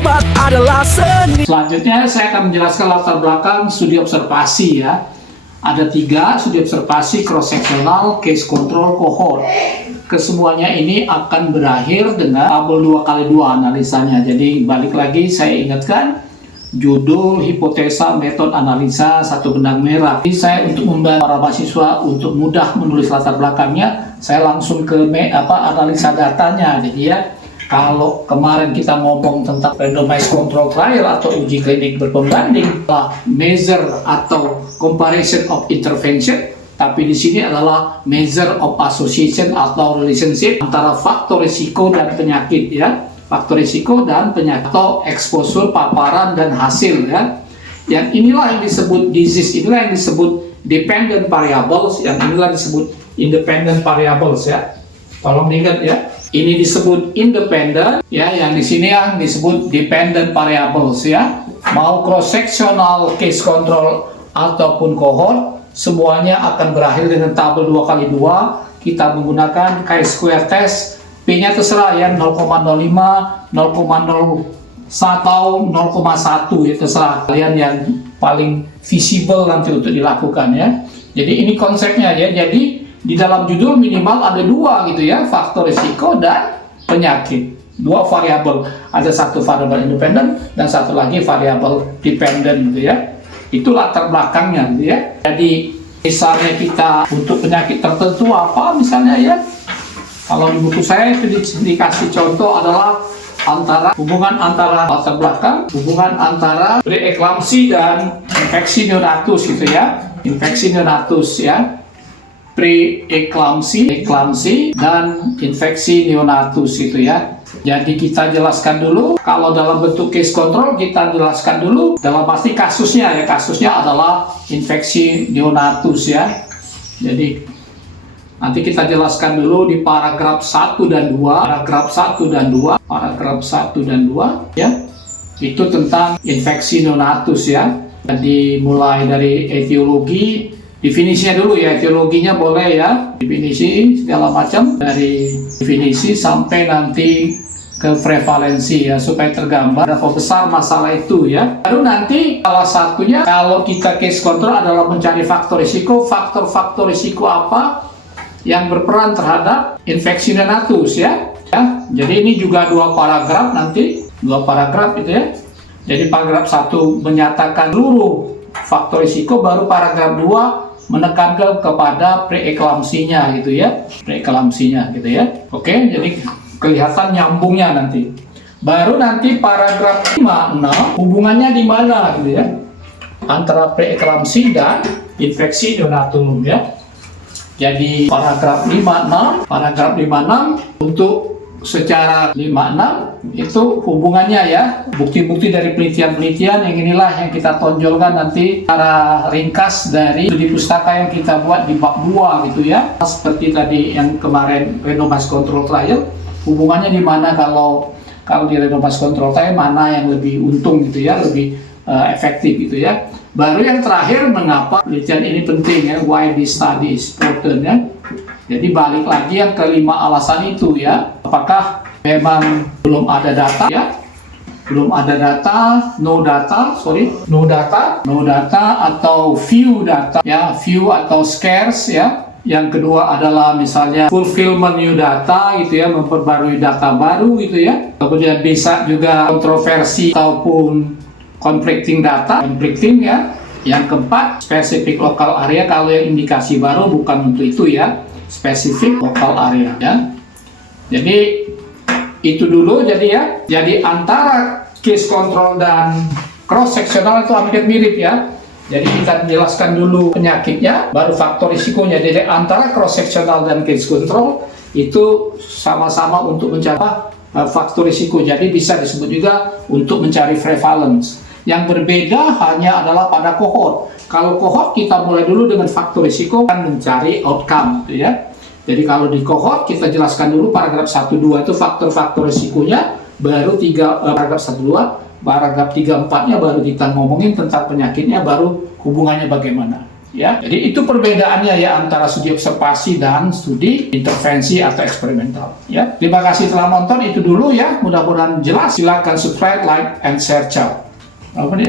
obat adalah seni. Selanjutnya saya akan menjelaskan latar belakang studi observasi ya. Ada 3 studi observasi, cross sectional, case control, cohort. Kesemuanya ini akan berakhir dengan tabel 2x2 analisanya. Jadi balik lagi saya ingatkan, judul, hipotesa, metode analisa, satu benang merah. Jadi saya untuk membantu para mahasiswa untuk mudah menulis latar belakangnya, saya langsung ke analisa datanya. Jadi ya, kalau kemarin kita ngomong tentang randomized control trial atau uji klinik berpembanding, measure atau comparison of intervention, tapi di sini adalah measure of association atau relationship antara faktor risiko dan penyakit ya. Faktor risiko dan penyakit atau exposure, paparan dan hasil ya. Yang inilah yang disebut disease, inilah yang disebut dependent variables, yang inilah disebut independent variables ya. Tolong diingat ya. Ini disebut independent ya, yang di sini yang disebut dependent variables ya. Mau cross sectional, case control ataupun cohort, semuanya akan berakhir dengan tabel 2x2. Kita menggunakan chi-square test. P-nya terserah ya, 0,05, 0,01 atau 0,1 ya, terserah kalian yang paling visible nanti untuk dilakukan ya. Jadi ini konsepnya ya. Jadi di dalam judul minimal ada 2 gitu ya, faktor risiko dan penyakit. 2 variabel, ada satu variabel independen dan satu lagi variabel dependen gitu ya. Itu latar belakangnya gitu ya. Jadi misalnya kita untuk penyakit tertentu apa misalnya ya, kalau di buku saya itu dikasih contoh adalah hubungan antara latar belakang, hubungan antara preeklamsi dan infeksi neonatus gitu ya. Infeksi neonatus ya. Preeklamsi, eklamsi, dan infeksi neonatus itu ya. Jadi kita jelaskan dulu, kalau dalam bentuk case control kita jelaskan dulu dalam pasti kasusnya ya. Kasusnya adalah infeksi neonatus ya. Jadi nanti kita jelaskan dulu di paragraf 1 dan 2, paragraf 1 dan 2, paragraf 1 dan 2 ya. Itu tentang infeksi neonatus ya. Jadi mulai dari etiologi, definisinya dulu ya, etiologinya boleh ya, definisi segala macam dari definisi sampai nanti ke prevalensi ya, supaya tergambar berapa besar masalah itu ya. Baru nanti salah satunya kalau kita case control adalah mencari faktor risiko, faktor-faktor risiko apa yang berperan terhadap infeksi neonatus ya. Jadi ini juga 2 paragraf nanti, 2 paragraf itu ya. Jadi paragraf 1 menyatakan seluruh faktor risiko, baru paragraf 2 menekankan kepada preeklamsinya gitu ya, preeklamsinya gitu ya. Oke, jadi kelihatan nyambungnya nanti. Baru nanti paragraf 5-6 hubungannya di mana gitu ya, antara preeklamsi dan infeksi neonatum ya. Jadi paragraf 5-6, paragraf 5-6 untuk secara 5-6 itu hubungannya ya, bukti-bukti dari penelitian-penelitian yang inilah yang kita tonjolkan nanti secara ringkas dari studi pustaka yang kita buat di bab 2 gitu ya. Seperti tadi yang kemarin randomized control trial, hubungannya di mana kalau di randomized control trial mana yang lebih untung gitu ya, lebih efektif gitu ya. Baru yang terakhir, mengapa penelitian ini penting ya, why this study is important ya. Jadi balik lagi yang kelima alasan itu ya, apakah memang belum ada data ya, belum ada data, no data atau few data ya, few atau scarce ya. Yang kedua adalah misalnya fulfillment new data gitu ya, memperbarui data baru gitu ya. Kemudian bisa juga kontroversi ataupun conflicting data, conflicting ya. Yang keempat, specific local area, kalau yang indikasi baru bukan untuk itu ya, spesifik local area ya. Jadi itu dulu jadi ya. Jadi antara case control dan cross sectional itu hampir mirip ya. Jadi kita jelaskan dulu penyakitnya, baru faktor risikonya. Jadi antara cross sectional dan case control itu sama-sama untuk mencari faktor risiko. Jadi bisa disebut juga untuk mencari prevalence. Yang berbeda hanya adalah pada cohort. Kalau cohort kita mulai dulu dengan faktor risiko kan mencari outcome gitu ya. Jadi kalau di cohort kita jelaskan dulu paragraf 1-2 itu faktor-faktor risikonya, baru paragraf 1-2, paragraf 3-4-nya baru kita ngomongin tentang penyakitnya, baru hubungannya bagaimana. Ya, jadi itu perbedaannya ya antara studi observasi dan studi intervensi atau eksperimental. Ya, terima kasih telah nonton, itu dulu ya. Mudah-mudahan jelas. Silakan subscribe, like, and share. Ciao. Apa nih?